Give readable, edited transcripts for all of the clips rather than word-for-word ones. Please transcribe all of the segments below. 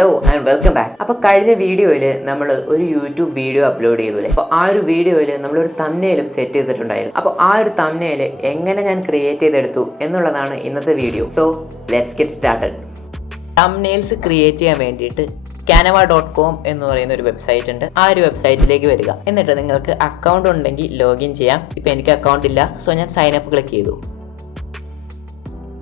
Hello and welcome back. അപ്പോൾ കഴിഞ്ഞ വീഡിയോയിൽ നമ്മൾ ഒരു യൂട്യൂബ് വീഡിയോ അപ്ലോഡ് ചെയ്തൂലേ. അപ്പോൾ ആ ഒരു വീഡിയോയിൽ നമ്മളൊരു തംബ്നെയിലും സെറ്റ് ചെയ്തിട്ടുണ്ടായിരുന്നു. അപ്പോൾ ആ ഒരു തംബ്നെയിൽ എങ്ങനെ ഞാൻ ക്രിയേറ്റ് ചെയ്തെടുത്തു എന്നുള്ളതാണ് ഇന്നത്തെ video. So let's get started. Thumbnails create ചെയ്യാൻ വേണ്ടിയിട്ട് canva.com എന്ന് പറയുന്ന ഒരു വെബ്സൈറ്റ് ഉണ്ട്. ആ ഒരു വെബ്സൈറ്റിലേക്ക് വരിക. എന്നിട്ട് നിങ്ങൾക്ക് അക്കൗണ്ട് ഉണ്ടെങ്കിൽ ലോഗിൻ ചെയ്യാം. ഇപ്പോൾ എനിക്ക് അക്കൗണ്ട് ഇല്ല, സോ ഞാൻ സൈൻ അപ്പ് ക്ലിക്ക് ചെയ്തു.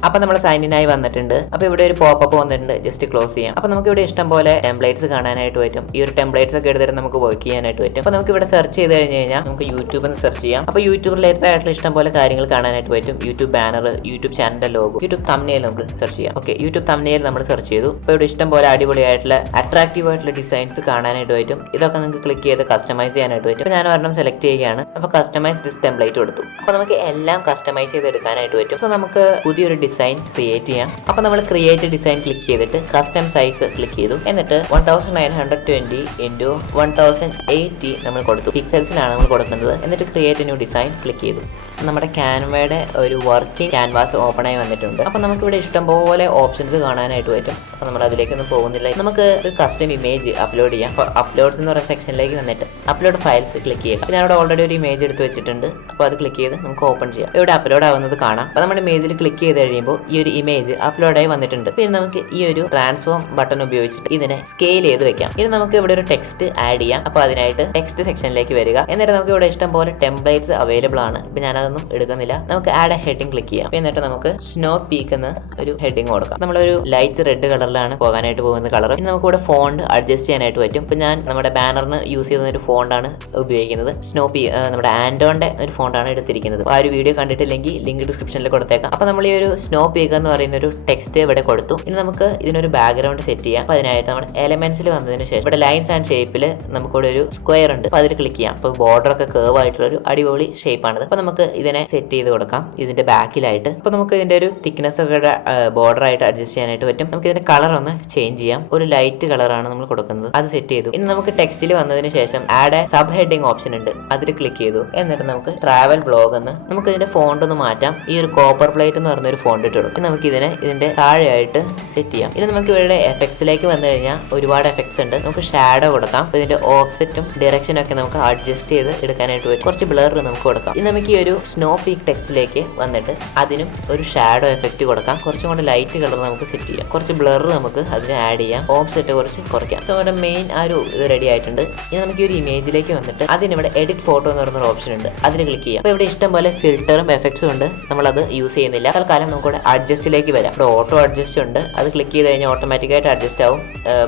അപ്പോൾ നമ്മൾ സൈൻ ഇൻ ആയി വന്നിട്ടുണ്ട്. അപ്പോൾ ഇവിടെ ഒരു പോപ്പപ്പ് വന്നിട്ടുണ്ട്, ജസ്റ്റ് ക്ലോസ് ചെയ്യാം. അപ്പോൾ നമുക്ക് ഇവിടെ ഇഷ്ടം പോലെ ടെംപ്ലേറ്റ്സ് കാണാനായിട്ട് പറ്റും. ഈ ഒരു ടെംപ്ലേറ്റ്സ് ഒക്കെ എടുത്തിട്ട് നമുക്ക് വർക്ക് ചെയ്യാനായിട്ട് പറ്റും. അപ്പോൾ നമുക്ക് ഇവിടെ സെർച്ച് ചെയ്ത് കഴിഞ്ഞാൽ നമുക്ക് യൂട്യൂബിൽ നിന്ന് സെർച്ച് ചെയ്യാം. അപ്പോൾ യൂട്യൂബ് റിലേറ്റഡ് ആയിട്ടുള്ള ഇഷ്ടം പോലെ കാര്യങ്ങൾ കാണാനായിട്ട് പറ്റും. യൂട്യൂബ് ബാനർ, യൂട്യൂബ് ചാനലിന്റെ ലോഗോ, യൂട്യൂബ് തംബ്നെയിൽ നമുക്ക് സെർച്ച് ചെയ്യാം. ഓക്കെ, യൂട്യൂബ് തംബ്നെയിൽ നമ്മൾ സെർച്ച് ചെയ്തു. അപ്പോൾ ഇവിടെ ഇഷ്ടം പോലെ അടിപൊളിയായിട്ടുള്ള അട്രാക്റ്റീവ് ആയിട്ടുള്ള ഡിസൈൻസ് കാണാനായിട്ട് പറ്റും. ഇതൊക്കെ നിങ്ങൾക്ക് ക്ലിക്ക് ചെയ്ത് കസ്റ്റമൈസ് ചെയ്യാനായിട്ട് പറ്റും. അപ്പോൾ ഞാൻ ഒരെണ്ണം സെലക്ട് ചെയ്യുകയാണ്. അപ്പോൾ കസ്റ്റമൈസ് ദിസ് ടെംപ്ലേറ്റ് കൊടുത്തു. അപ്പോൾ നമുക്ക് എല്ലാം കസ്റ്റമൈസ് ചെയ്ത് എടുക്കാനായിട്ട് പറ്റും. സോ നമുക്ക് പുതിയൊരു ഡിസൈൻ ക്രിയേറ്റ് ചെയ്യാം. അപ്പോൾ നമ്മൾ ക്രിയേറ്റ് ഡിസൈൻ ക്ലിക്ക് ചെയ്തിട്ട് കസ്റ്റം സൈസ് ക്ലിക്ക് ചെയ്തു. എന്നിട്ട് 1920 × 1080 നമ്മൾ കൊടുത്തു. പിക്സൽസിലാണ് നമ്മൾ കൊടുക്കുന്നത്. എന്നിട്ട് ക്രിയേറ്റ് ന്യൂ ഡിസൈൻ ക്ലിക്ക് ചെയ്തു. നമ്മുടെ ക്യാൻവയുടെ ഒരു വർക്കിംഗ് ക്യാൻവാസ് ഓപ്പൺ ആയി വന്നിട്ടുണ്ട്. അപ്പോൾ നമുക്കിവിടെ ഇഷ്ടംപോലെ ഓപ്ഷൻസ് കാണാനായിട്ട് പറ്റും. അപ്പോൾ നമ്മൾ അതിലേക്കൊന്നും പോകുന്നില്ല. നമുക്ക് ഒരു കസ്റ്റം ഇമേജ് അപ്ലോഡ് ചെയ്യാം. അപ്പോൾ അപ്ലോഡ്സ് എന്ന് പറയുന്ന സെക്ഷനിലേക്ക് വന്നിട്ട് അപ്ലോഡ് ഫയൽസ് ക്ലിക്ക് ചെയ്യുക. അപ്പോൾ ഞാനിവിടെ ഓൾറെഡി ഒരു ഇമേജ് എടുത്ത് വെച്ചിട്ടുണ്ട്. അപ്പോൾ അത് ക്ലിക്ക് ചെയ്ത് നമുക്ക് ഓപ്പൺ ചെയ്യാം. ഇവിടെ അപ്ലോഡ് ആവുന്നത് കാണാം. അപ്പോൾ നമ്മുടെ ഇമേജിൽ ക്ലിക്ക് ചെയ്ത് കഴിയുമ്പോൾ ഈ ഒരു ഇമേജ് അപ്ലോഡ് ആയി വന്നിട്ടുണ്ട്. പിന്നെ നമുക്ക് ഈ ഒരു ട്രാൻസ്ഫോം ബട്ടൺ ഉപയോഗിച്ചിട്ട് ഇതിനെ സ്കെയിൽ ചെയ്ത് വെക്കാം. ഇനി നമുക്ക് ഇവിടെ ഒരു ടെക്സ്റ്റ് ആഡ് ചെയ്യാം. അപ്പോൾ അതിനായിട്ട് ടെക്സ്റ്റ് സെക്ഷനിലേക്ക് വരിക. എന്നിട്ട് നമുക്ക് ഇവിടെ ഇഷ്ടം പോലെ ടെംപ്ലേറ്റ്സ് അവൈലബിൾ ആണ്. ഇപ്പം ഞാനതൊന്നും എടുക്കുന്നില്ല. നമുക്ക് ആഡ് എ ഹെഡിങ് ക്ലിക്ക് ചെയ്യാം. എന്നിട്ട് നമുക്ക് സ്നോ പീക്ക് എന്ന് ഒരു ഹെഡിങ് കൊടുക്കാം. നമ്മളൊരു ലൈറ്റ് റെഡ് കളറിലാണ് പോകാനായിട്ട് പോകുന്ന കളർ. പിന്നെ നമുക്ക് ഇവിടെ ഫോണ്ട് അഡ്ജസ്റ്റ് ചെയ്യാനായിട്ട് പറ്റും. ഇപ്പം ഞാൻ നമ്മുടെ ബാനറിന് യൂസ് ചെയ്യുന്ന ഒരു ഫോണ്ടാണ് ഉപയോഗിക്കുന്നത്. സ്നോ പീ നമ്മുടെ ആൻഡോന്റെ ഒരു ഫോണ്ടാണ് എടുത്തിരിക്കുന്നത്. അപ്പോൾ ആ ഒരു വീഡിയോ കണ്ടിട്ടില്ലെങ്കിൽ ലിങ്ക് ഡിസ്ക്രിപ്ഷനിൽ കൊടുത്തേക്കാം. അപ്പോൾ നമ്മൾ ഈ ഒരു സ്നോ പീക്ക് എന്ന് പറയുന്ന ഒരു ടെക്സ്റ്റ് ഇവിടെ കൊടുത്തു. ഇനി നമുക്ക് ഇതിനൊരു ബാക്ക്ഗ്രൗണ്ട് സെറ്റ് ചെയ്യാം. അപ്പോൾ അതിനായിട്ട് നമ്മുടെ എലമെന്റ്സിൽ വന്നതിന് ശേഷം ഇവിടെ ലൈൻസ് ആൻഡ് ഷേപ്പിൽ നമുക്കിവിടെ ഒരു സ്ക്വയർ ഉണ്ട്. അപ്പോൾ അതിൽ ക്ലിക്ക് ചെയ്യാം. അപ്പോൾ ബോർഡർ ഒക്കെ കേർവ് ആയിട്ടുള്ള ഒരു അടിപൊളി ഷേപ്പാണിത്. അപ്പോൾ നമുക്ക് ഇതിനെ സെറ്റ് ചെയ്ത് കൊടുക്കാം ഇതിന്റെ ബാക്കിലായിട്ട്. അപ്പോൾ നമുക്ക് ഇതിന്റെ ഒരു തിക്നെസ് ഒക്കെ ബോർഡർ ആയിട്ട് അഡ്ജസ്റ്റ് ചെയ്യാനായിട്ട് പറ്റും. നമുക്ക് ഇതിന്റെ കളർ ഒന്ന് ചേഞ്ച് ചെയ്യാം. ഒരു ലൈറ്റ് കളറാണ് നമ്മൾ കൊടുക്കുന്നത്. അത് സെറ്റ് ചെയ്തു. ഇനി നമുക്ക് ടെക്സ്റ്റിൽ വന്നതിന് ശേഷം ആഡ് സബ് ഹെഡിങ് ഓപ്ഷൻ ഉണ്ട്. അതിൽ ക്ലിക്ക് ചെയ്തു. എന്നിട്ട് നമുക്ക് ട്രാവൽ ബ്ലോഗ് എന്ന് നമുക്ക് ഇതിന്റെ ഫോണ്ട് ഒന്ന് മാറ്റാം. ഈ ഒരു കോപ്പർ പ്ലേറ്റ് എന്ന് പറഞ്ഞ ഒരു ഫോണ്ട് ഇട്ട് കൊടുക്കും. നമുക്ക് ഇതിന്റെ താഴെയായിട്ട് സെറ്റ് ചെയ്യാം. ഇനി നമുക്ക് ഇവിടെ എഫക്ട്സിലേക്ക് വന്നു കഴിഞ്ഞാൽ ഒരുപാട് എഫക്ട്സ് ഉണ്ട്. നമുക്ക് ഷാഡോ കൊടുക്കാം. അപ്പോൾ ഇതിന്റെ ഓഫ്സെറ്റും ഡയറക്ഷനും ഒക്കെ നമുക്ക് അഡ്ജസ്റ്റ് ചെയ്ത് എടുക്കാനായിട്ട് പറ്റും. കുറച്ച് ബ്ലർ നമുക്ക് കൊടുക്കാം. ഇനി നമുക്ക് ഈ ഒരു സ്നോ പീക്ക് ടെക്സ്റ്റിലേക്ക് വന്നിട്ട് അതിനും ഒരു ഷാഡോ എഫക്റ്റ് കൊടുക്കാം. കുറച്ചും കൂടെ ലൈറ്റ് കളർ നമുക്ക് സെറ്റ് ചെയ്യാം. കുറച്ച് ബ്ലർ നമുക്ക് അതിന് ആഡ് ചെയ്യാം. ഓഫ്സെറ്റ് കുറച്ച് കുറയ്ക്കാം. സോ നമ്മുടെ മെയിൻ ആ ഒരു ഇത് റെഡി ആയിട്ടുണ്ട്. ഇനി നമുക്ക് ഈ ഒരു ഇമേജിലേക്ക് വന്നിട്ട് അതിനിവിടെ എഡിറ്റ് ഫോട്ടോ എന്ന് പറയുന്ന ഓപ്ഷൻ ഉണ്ട്. അതിന് ക്ലിക്ക് ചെയ്യാം. അപ്പോൾ ഇവിടെ ഇഷ്ടം പോലെ ഫിൽറ്ററും എഫക്ട്സും ഉണ്ട്. നമ്മളത് യൂസ് ചെയ്യുന്നില്ല. തൽക്കാലം നമുക്കിവിടെ അഡ്ജസ്റ്റിലേക്ക് വരാം. ഇവിടെ ഓട്ടോ അഡ്ജസ്റ്റ് ഉണ്ട്. അത് ക്ലിക്ക് ചെയ്ത് കഴിഞ്ഞാൽ ഓട്ടോമാറ്റിക്കായിട്ട് അഡ്ജസ്റ്റ് ആവും.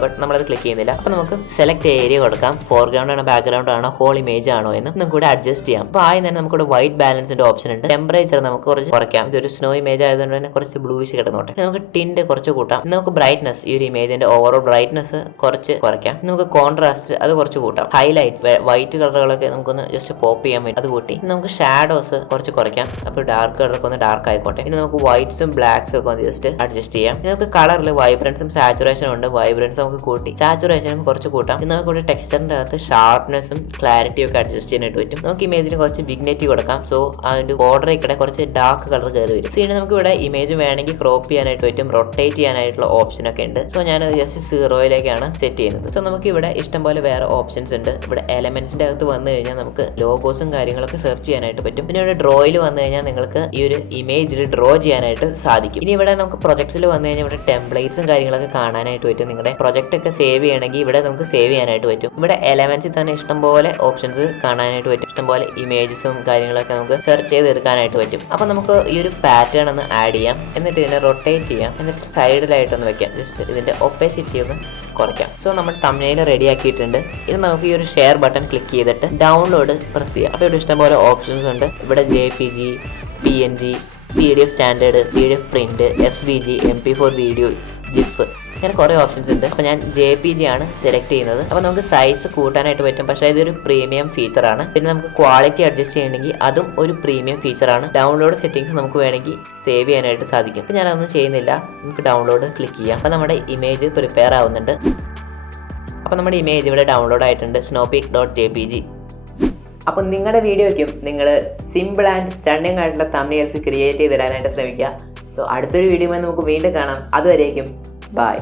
ബട്ട് നമ്മളത് ക്ലിക്ക് ചെയ്യുന്നില്ല. അപ്പോൾ നമുക്ക് സെലക്ട് ഏരിയ കൊടുക്കാം. ഫോർഗ്രൗണ്ട് ആണോ ബാക്ക്ഗ്രൗണ്ട് ആണോ ഹോൾ ഇമേജ് ആണോ എന്ന് നമുക്ക് ഇവിടെ അഡ്ജസ്റ്റ് ചെയ്യാം. അപ്പോൾ ആദ്യം തന്നെ നമുക്കിവിടെ വൈറ്റ് ബാലൻസിന്റെ ഓപ്ഷൻ ഉണ്ട്. ടെമ്പറേച്ചർ നമുക്ക് കുറച്ച് കുറയ്ക്കാം. ഇതൊരു സ്നോ ഇമേജ് ആയതുകൊണ്ട് തന്നെ കുറച്ച് ബ്ലൂയിഷ് കിടന്നോട്ടെ. നമുക്ക് ടിന്റ് കുറച്ച് കൂട്ടാം. നമുക്ക് ബ്രൈറ്റ്നസ് ഈ ഒരു ഇമേജിന്റെ ഓവറോൾ ബ്രൈറ്റ്നസ് കുറച്ച് കുറയ്ക്കാം. നമുക്ക് കോൺട്രാസ്റ്റ് അത് കുറച്ച് കൂട്ടാം. ഹൈലൈറ്റ്സ് വൈറ്റ് കളറുകളൊക്കെ നമുക്കൊന്ന് ജസ്റ്റ് പോപ്പ് ചെയ്യാൻ വേണ്ടി അത് കൂട്ടി. നമുക്ക് ഷാഡോസ് കുറച്ച് കുറയ്ക്കാം. അപ്പോൾ ഡാർക്ക് കളറൊക്കെ ഒന്ന് ഡാർക്ക് ആയിക്കോട്ടെ. ഇനി നമുക്ക് വൈറ്റ്സും ബ്ലാക്സും ഒക്കെ ഒന്ന് ജസ്റ്റ് അഡ്ജസ്റ്റ് ചെയ്യാം. നമുക്ക് കളറിൽ വൈബ്രൻസും സാച്ചുറേഷനും ഉണ്ട്. വൈബ്രൻസ് നമുക്ക് കൂട്ടി സാച്ചുറേഷനും കുറച്ച് കൂട്ടാം. ഇനി നമുക്ക് ഇവിടെ ടെക്സ്ചറിന്റെ അകത്ത് ഷാർപ്നെസ്സും ക്ലാരിറ്റിയും ഒക്കെ അഡ്ജസ്റ്റ് ചെയ്യാനായിട്ട് പറ്റും. നമുക്ക് ഇമേജിന് കുറച്ച് വിഗ്നേറ്റി കൊടുക്കാം. സോ അതിന്റെ ബോർഡർ ഇവിടെ കുറച്ച് ഡാർക്ക് കളർ കയറി വരും. സോ ഇനി നമുക്ക് ഇവിടെ ഇമേജ് വേണമെങ്കിൽ ക്രോപ്പ് ചെയ്യാനായിട്ട് പറ്റും. റൊട്ടേറ്റ് ചെയ്യാനായിട്ടുള്ള ഓപ്ഷൻ ഒക്കെ ഉണ്ട്. സോ ഞാൻ ജസ്റ്റ് 0യിലേക്കാണ് സെറ്റ് ചെയ്യുന്നത്. സോ നമുക്ക് ഇവിടെ ഇഷ്ടം പോലെ വേറെ ഓപ്ഷൻസ് ഉണ്ട്. ഇവിടെ എലമെന്റ്സിന്റെ അകത്ത് വന്നു കഴിഞ്ഞാൽ നമുക്ക് ലോഗോസും കാര്യങ്ങളൊക്കെ സെർച്ച് ചെയ്യാനായിട്ട് പറ്റും. പിന്നെ ഇവിടെ ഡ്രോയിൽ വന്നു കഴിഞ്ഞാൽ നിങ്ങൾക്ക് ഈ ഒരു ഇമേജിൽ ഡ്രോ ചെയ്യാനായിട്ട് സാധിക്കും. ഇനി ഇവിടെ നമുക്ക് പ്രൊജക്ട്സിൽ വന്നു കഴിഞ്ഞാൽ ഇവിടെ ടെംപ്ലേറ്റ്സും കാര്യങ്ങളൊക്കെ കാണാനായിട്ട് പറ്റും. നിങ്ങളുടെ പ്രൊജക്റ്റ് ഒക്കെ സേവ് ചെയ്യണമെങ്കിൽ ഇവിടെ നമുക്ക് സേവ് ചെയ്യാനായിട്ട് പറ്റും. ഇവിടെ എലമെന്റ്സിൽ തന്നെ ഇഷ്ടംപോലെ ഓപ്ഷൻസ് കാണാനായിട്ട് പറ്റും. ഇഷ്ടംപോലെ ഇമേജസും കാര്യങ്ങളൊക്കെ നമുക്ക് സെർച്ച് ചെയ്ത് എടുക്കാനായിട്ട് പറ്റും. അപ്പോൾ നമുക്ക് ഈ ഒരു പാറ്റേൺ ഒന്ന് ആഡ് ചെയ്യാം. എന്നിട്ട് ഇതിനെ റൊട്ടേറ്റ് ചെയ്യാം. എന്നിട്ട് സൈഡിലായിട്ടൊന്ന് വെക്കാം. ജസ്റ്റ് ഇതിന്റെ ഒപ്പേസിറ്റി ഒന്ന് കുറയ്ക്കാം. സോ നമ്മൾ തംബ്നെയിൽ റെഡി ആക്കിയിട്ടുണ്ട്. ഇനി നമുക്ക് ഈ ഒരു ഷെയർ ബട്ടൺ ക്ലിക്ക് ചെയ്തിട്ട് ഡൗൺലോഡ് പ്രസ് ചെയ്യാം. അപ്പോൾ ഇവിടെ ഇഷ്ടംപോലെ ഓപ്ഷൻസ് ഉണ്ട്. ഇവിടെ JPG, PNG, PDF standard, PDF print, SVG, MP4 video, GIF അങ്ങനെ കുറേ ഓപ്ഷൻസ് ഉണ്ട്. അപ്പോൾ ഞാൻ JPG ആണ് സെലക്ട് ചെയ്യുന്നത്. അപ്പോൾ നമുക്ക് സൈസ് കൂട്ടാനായിട്ട് പറ്റും. പക്ഷേ ഇതൊരു പ്രീമിയം ഫീച്ചറാണ്. പിന്നെ നമുക്ക് ക്വാളിറ്റി അഡ്ജസ്റ്റ് ചെയ്യണമെങ്കിൽ അതും ഒരു പ്രീമിയം ഫീച്ചറാണ്. ഡൗൺലോഡ് സെറ്റിംഗ്സ് നമുക്ക് വേണമെങ്കിൽ സേവ് ചെയ്യാനായിട്ട് സാധിക്കും. അപ്പോൾ ഞാനതൊന്നും ചെയ്യുന്നില്ല. നമുക്ക് ഡൗൺലോഡ് ക്ലിക്ക് ചെയ്യാം. അപ്പോൾ നമ്മുടെ ഇമേജ് പ്രിപ്പയർ ആവുന്നുണ്ട്. അപ്പോൾ നമ്മുടെ ഇമേജ് ഇവിടെ ഡൗൺലോഡ് ആയിട്ടുണ്ട്. snowpeak.jpg. അപ്പോൾ നിങ്ങളുടെ വീഡിയോയ്ക്കും നിങ്ങൾ സിമ്പിൾ ആൻഡ് സ്റ്റണ്ണിങ് ആയിട്ടുള്ള തംബ്നെയിൽസ് ക്രിയേറ്റ് ചെയ്ത് തരാനായിട്ട് ശ്രമിക്കുക. സോ അടുത്തൊരു വീഡിയോയുമായി നമുക്ക് വീണ്ടും കാണാം. അതുവരേക്കും ബൈ.